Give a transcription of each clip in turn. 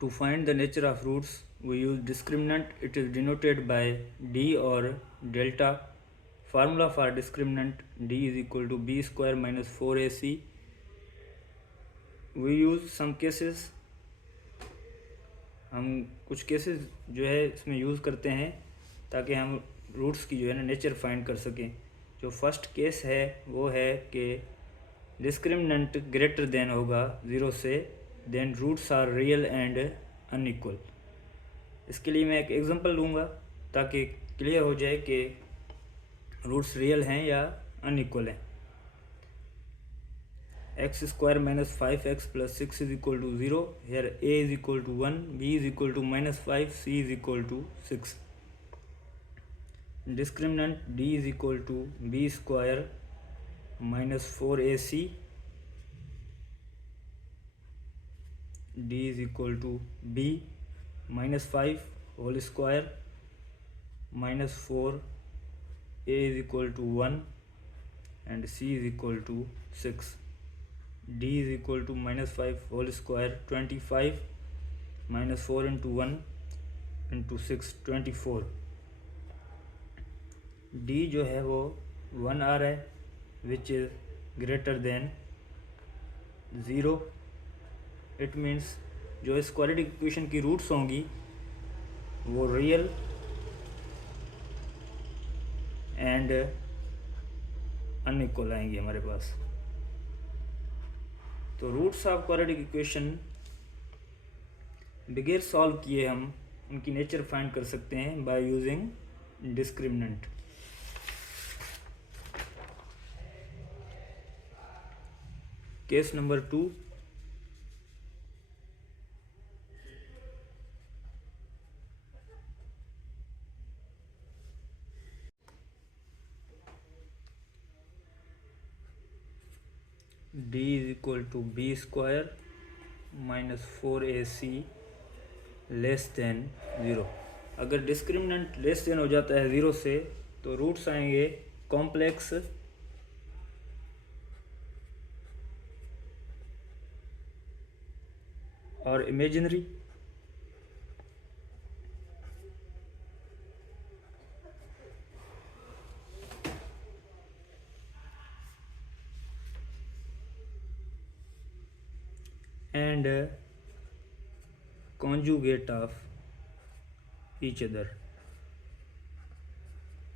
To find the nature of roots, we use discriminant. It is denoted by d or delta. Formula for discriminant: d is equal to b square minus 4ac. We use some cases. हम कुछ cases जो है इसमें use करते हैं ताकि हम roots की जो है ना नेचर फाइंड कर सकें. जो फर्स्ट केस है वो है कि डिस्क्रिमिनेंट ग्रेटर देन होगा 0 से, then roots are real and unequal. इसके लिए मैं एक एग्जांपल लूँगा ताकि क्लियर हो जाए कि रूट्स रियल हैं या अनइक्वल हैं. x square minus 5x plus 6 is equal to 0. Here a is equal to 1, b is equal to minus 5, c is equal to 6. Discriminant d is equal to b square minus 4ac. d is equal to b minus 5 whole square minus 4, a is equal to 1 and c is equal to 6. d is equal to minus 5 whole square 25 minus 4 into 1 into 6 24. d जो है वो 1 आ रहा है which is greater than 0. It means जो इस quadratic equation की roots होंगी वो रियल एंड अनइक्वल आएंगी हमारे पास. तो रूट्स ऑफ क्वाड्रेटिक इक्वेशन बगैर सॉल्व किए हम उनकी नेचर फाइंड कर सकते हैं by using discriminant. Case number 2. d is equal to b square minus 4ac less than 0. अगर डिस्क्रिमिनेंट लेस देन हो जाता है 0 से तो रूट्स आएंगे कॉम्प्लेक्स और imaginary. And conjugate of each other.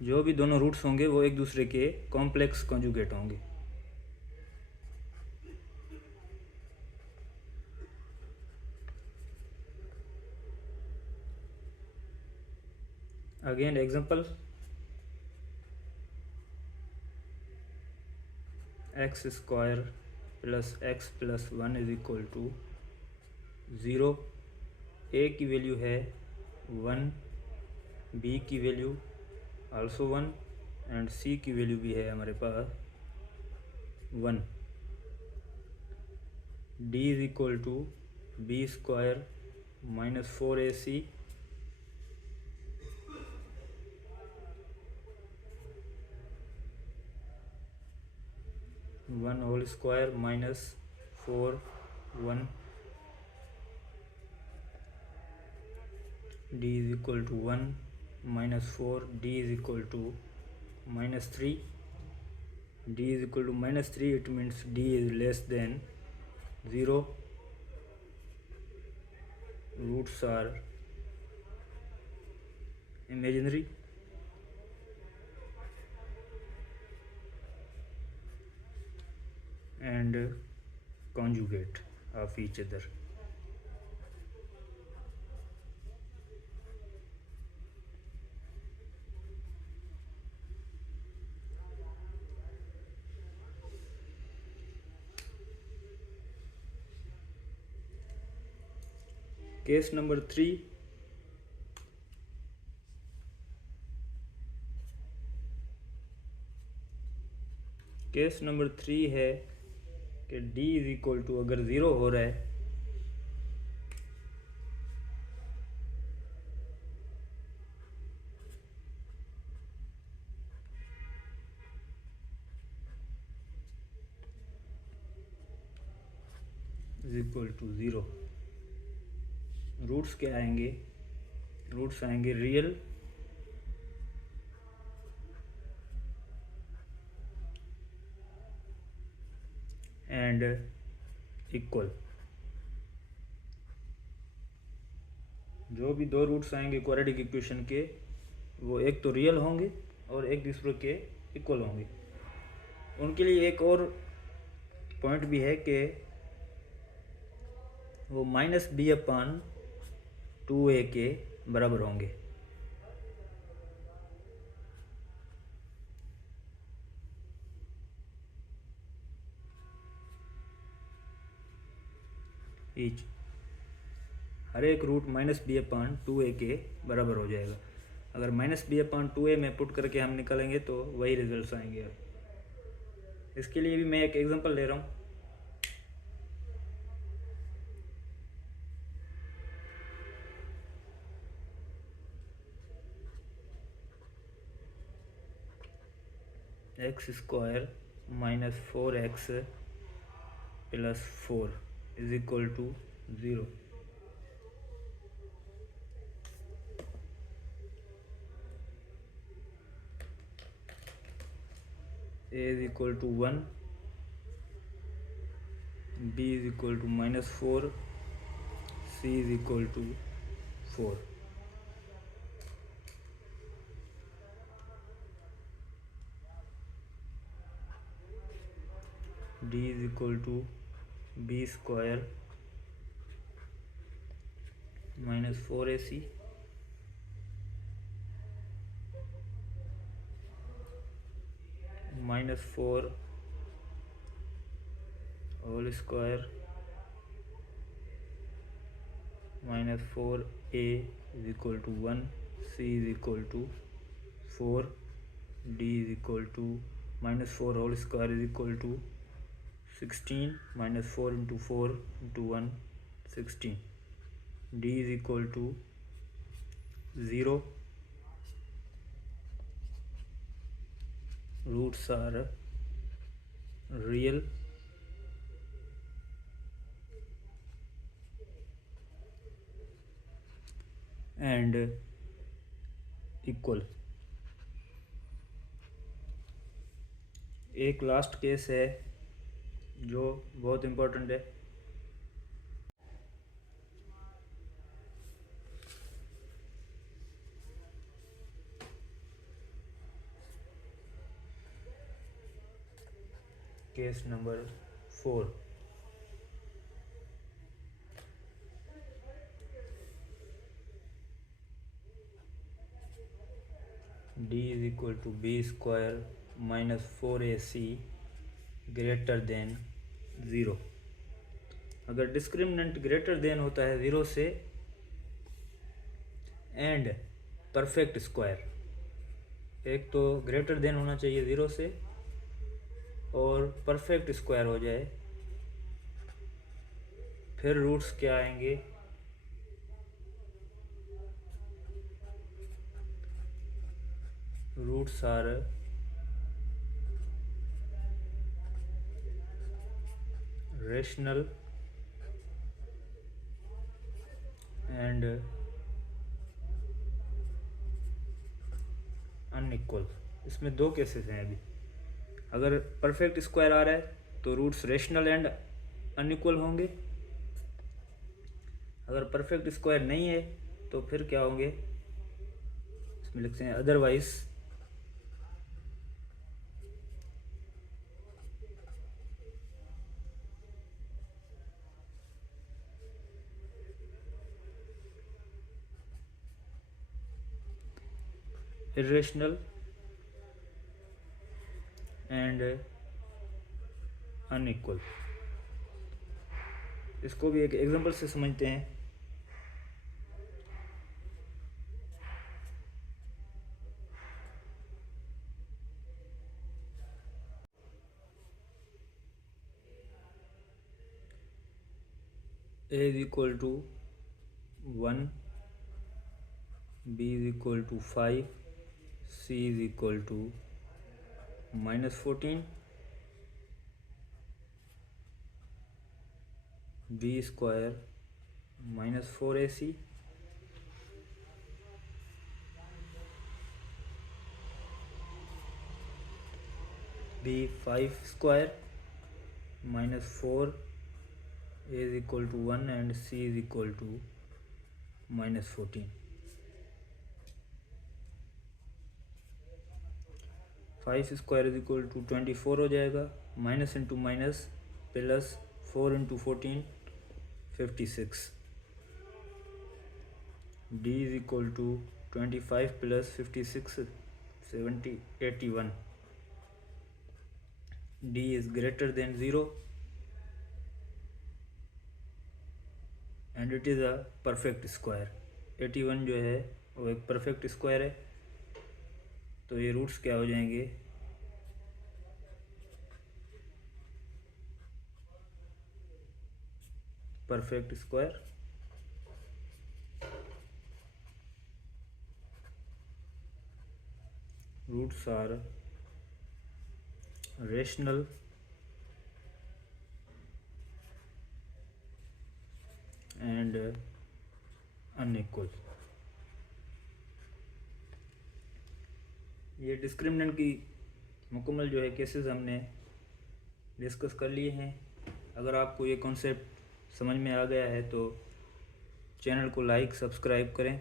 जो भी दोनों रूट्स होंगे वो एक दूसरे के कॉम्प्लेक्स कॉन्जुगेट होंगे. Again example. X square plus x plus 1 is equal to 0. A की वैल्यू है 1, बी की वैल्यू आल्सो 1 एंड सी की वैल्यू भी है हमारे पास 1. D is equal to b square minus 4ac 1 whole square minus 4 1. d is equal to 1 minus 4. d is equal to minus 3. d is equal to minus 3. It means d is less than 0. Roots are imaginary. And conjugate of each other. Case number 3. Case number 3 है कि d is equal to अगर 0 हो रहा है is equal to 0. Roots क्या आएंगे, roots आएंगे real and equal. जो भी दो रूट्स आएंगे क्वाड्रेटिक इक्वेशन के, वो एक तो रियल होंगे और एक दूसरे के इक्वल होंगे। उनके लिए एक और पॉइंट भी है कि वो -b/2a के बराबर होंगे। ईच हर एक रूट -b/2a के बराबर हो जाएगा। अगर -b/2a में पुट करके हम निकालेंगे तो वही रिजल्ट्स आएंगे। अब इसके लिए भी मैं एक एग्जांपल ले रहा हूँ। x² - 4x + 4 = 0। a = 1, b = -4, c = 4। d = b² - 4ac -4 whole square -4a = 1, c = 4, d = -4 whole square = 16 -4 × 4 × 1 16। d = 0। roots are real and equal। एक लास्ट केस है जो बहुत इम्पोर्टेंट है। Case number 4। d = b² - 4ac > 0। अगर डिस्क्रिमिनेंट ग्रेटर देन होता है 0 से and perfect square, एक तो ग्रेटर देन होना चाहिए 0 से और परफेक्ट स्क्वायर हो जाए, फिर रूट्स क्या आएंगे, रूट्स आर रेशनल एंड अनइक्वल। इसमें दो केसेस हैं अभी। अगर परफेक्ट स्क्वायर आ रहा है तो रूट्स रेशनल एंड अनइक्वल होंगे। अगर परफेक्ट स्क्वायर नहीं है तो फिर क्या होंगे, इसमें लिखते हैं अदरवाइज इरेशनल एंड अनइक्वल। इसको भी एक एग्जांपल से समझते हैं। a = 1, b = 5, c = -14, b² -4ac b 5 square -4 a is equal to 1 and c is equal to -14. 5 square is equal to 24 हो जाएगा, minus into minus plus 4 into 14 56. D is equal to 25 plus 56 70 81. D is greater than 0 and it is a perfect square. 81 जो है वो एक perfect square है. तो ये roots क्या हो जाएंगे, perfect square. Roots are rational and unequal. ये डिस्क्रिमिनेंट की मुकम्मल जो है केसेस हमने डिस्कस कर लिए हैं. अगर आपको ये कॉन्सेप्ट समझ में आ गया है तो चैनल को लाइक सब्सक्राइब करें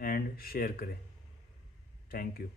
एंड शेयर करें. Thank you.